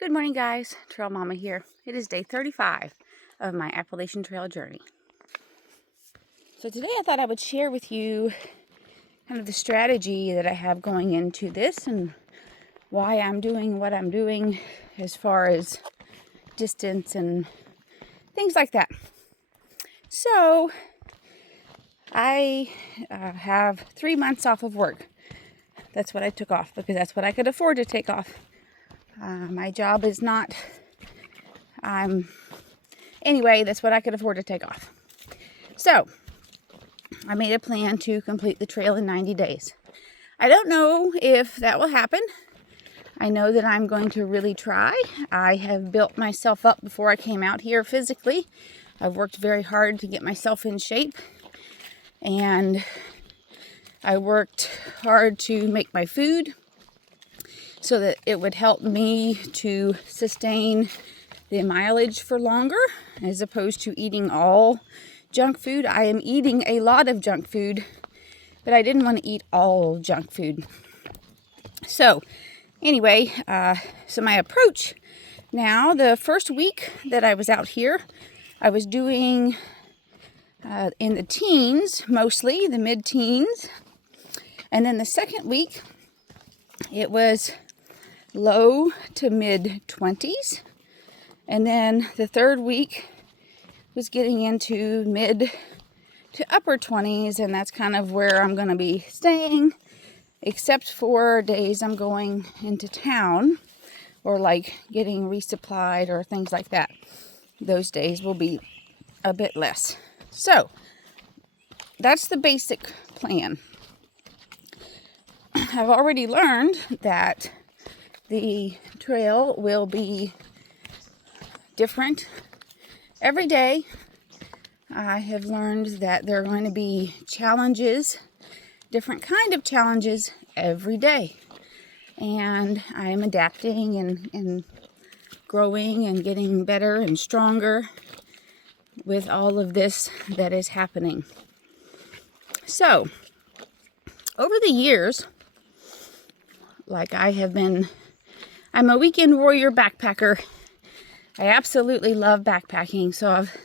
Good morning, guys. Trail Mama here. It is day 35 of my Appalachian Trail journey. So today I thought I would share with you kind of the strategy that I have going into this and why I'm doing what I'm doing as far as distance and things like that. So I have 3 months off of work. That's what I took off because that's what I could afford to take off. My job is not, anyway, that's what I could afford to take off. So, I made a plan to complete the trail in 90 days. I don't know if that will happen. I know that I'm going to really try. I have built myself up before I came out here physically. I've worked very hard to get myself in shape. And I worked hard to make my food so that it would help me to sustain the mileage for longer, as opposed to eating all junk food. I am eating a lot of junk food, but I didn't want to eat all junk food. So anyway, so my approach now, the first week that I was out here, I was doing in the teens, mostly the mid-teens. And then the second week, it was low to mid-20s. And then the third week was getting into mid to upper 20s. And that's kind of where I'm going to be staying, except for days I'm going into town or like getting resupplied or things like that. Those days will be a bit less. So that's the basic plan. I've already learned that the trail will be different every day. I have learned that there are going to be challenges, different kind of challenges every day. And I am adapting and growing and getting better and stronger with all of this that is happening. So, over the years, like I'm a weekend warrior backpacker. I absolutely love backpacking. So I've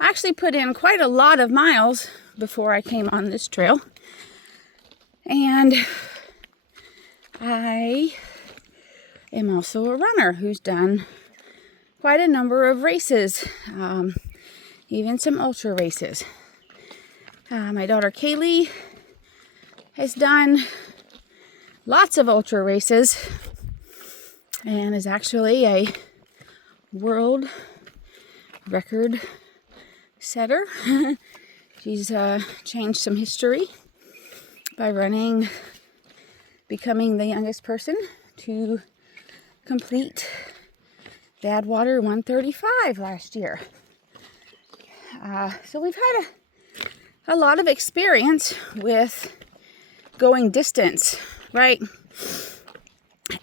actually put in quite a lot of miles before I came on this trail. And I am also a runner who's done quite a number of races, even some ultra races. My daughter Kaylee has done lots of ultra races and is actually a world record setter. She's changed some history by becoming the youngest person to complete Badwater 135 last year. So we've had a lot of experience with going distance, right?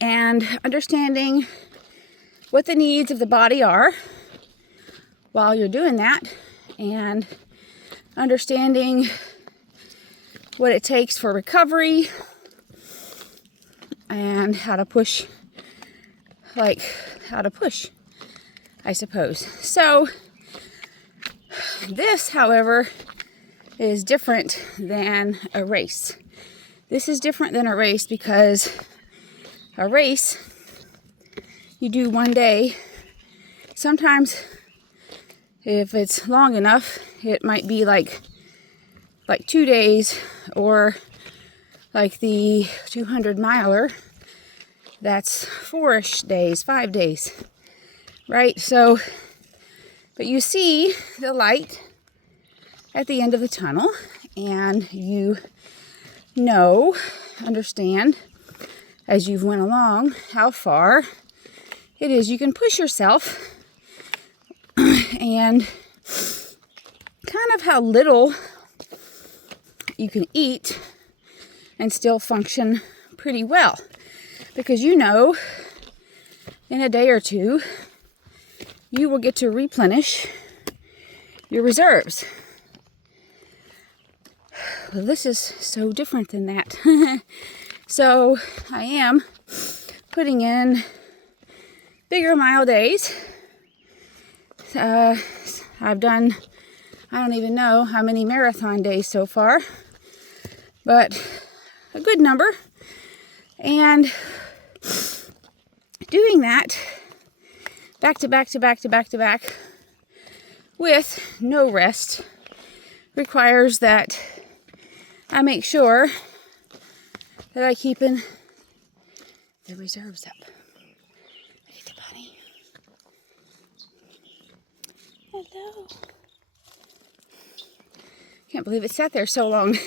And understanding what the needs of the body are while you're doing that, and understanding what it takes for recovery and how to push, I suppose. So this, however, is different than a race. This is different than a race because a race you do one day. Sometimes if it's long enough, it might be like 2 days, or like the 200 miler, that's 4-ish days, 5 days, right? So, but you see the light at the end of the tunnel, and you understand as you've went along how far it is you can push yourself and kind of how little you can eat and still function pretty well, because in a day or two you will get to replenish your reserves. Well, this is so different than that. So I am putting in bigger mile days. I've done, I don't even know how many marathon days so far, but a good number. And doing that back to back to back to back to back with no rest requires that I make sure that I keep in the reserves up. Hey, bunny. Hello. Can't believe it sat there so long.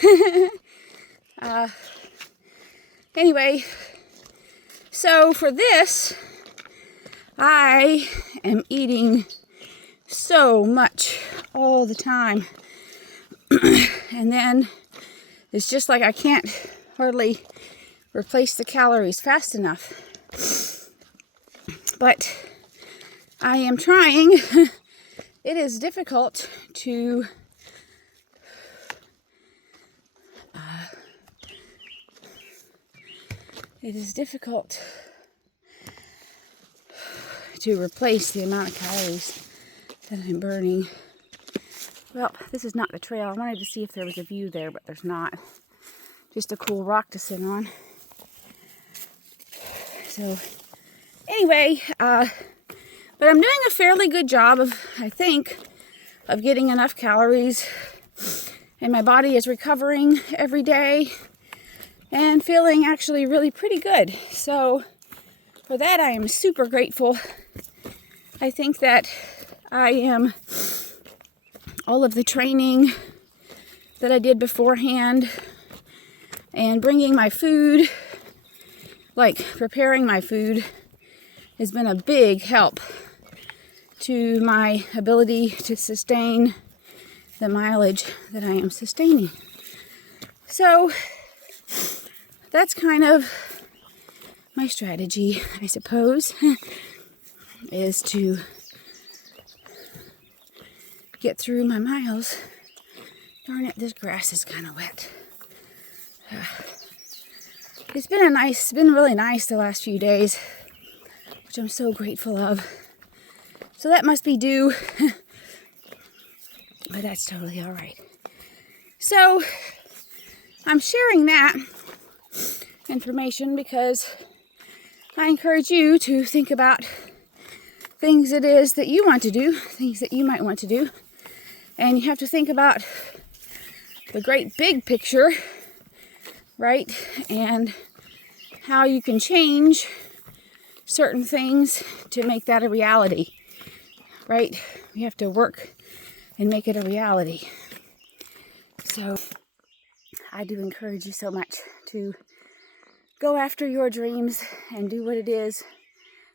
Anyway, so for this, I am eating so much all the time. And then it's just like I can't hardly replace the calories fast enough. But I am trying. It is difficult to replace the amount of calories that I'm burning. Well, this is not the trail. I wanted to see if there was a view there, but there's not. Just a cool rock to sit on. So, anyway, but I'm doing a fairly good job of, I think, of getting enough calories. And my body is recovering every day and feeling actually really pretty good. So, for that, I am super grateful. I think that all of the training that I did beforehand and bringing my food, like preparing my food, has been a big help to my ability to sustain the mileage that I am sustaining. So that's kind of my strategy, I suppose, is to get through my miles. Darn it, this grass is kind of wet. It's been really nice the last few days, which I'm so grateful of. So that must be due, but that's totally all right. So I'm sharing that information because I encourage you to think about things it is that you want to do, things that you might want to do. And you have to think about the great big picture, right? And how you can change certain things to make that a reality, right? We have to work and make it a reality. So I do encourage you so much to go after your dreams and do what it is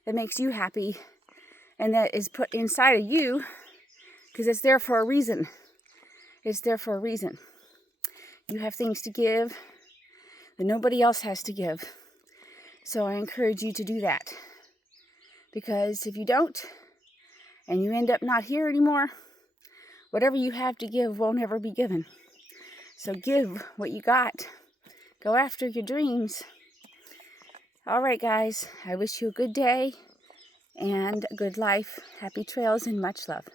that makes you happy and that is put inside of you, because it's there for a reason. It's there for a reason. You have things to give that nobody else has to give. So I encourage you to do that. Because if you don't, and you end up not here anymore, whatever you have to give won't ever be given. So give what you got. Go after your dreams. All right, guys. I wish you a good day and a good life. Happy trails and much love.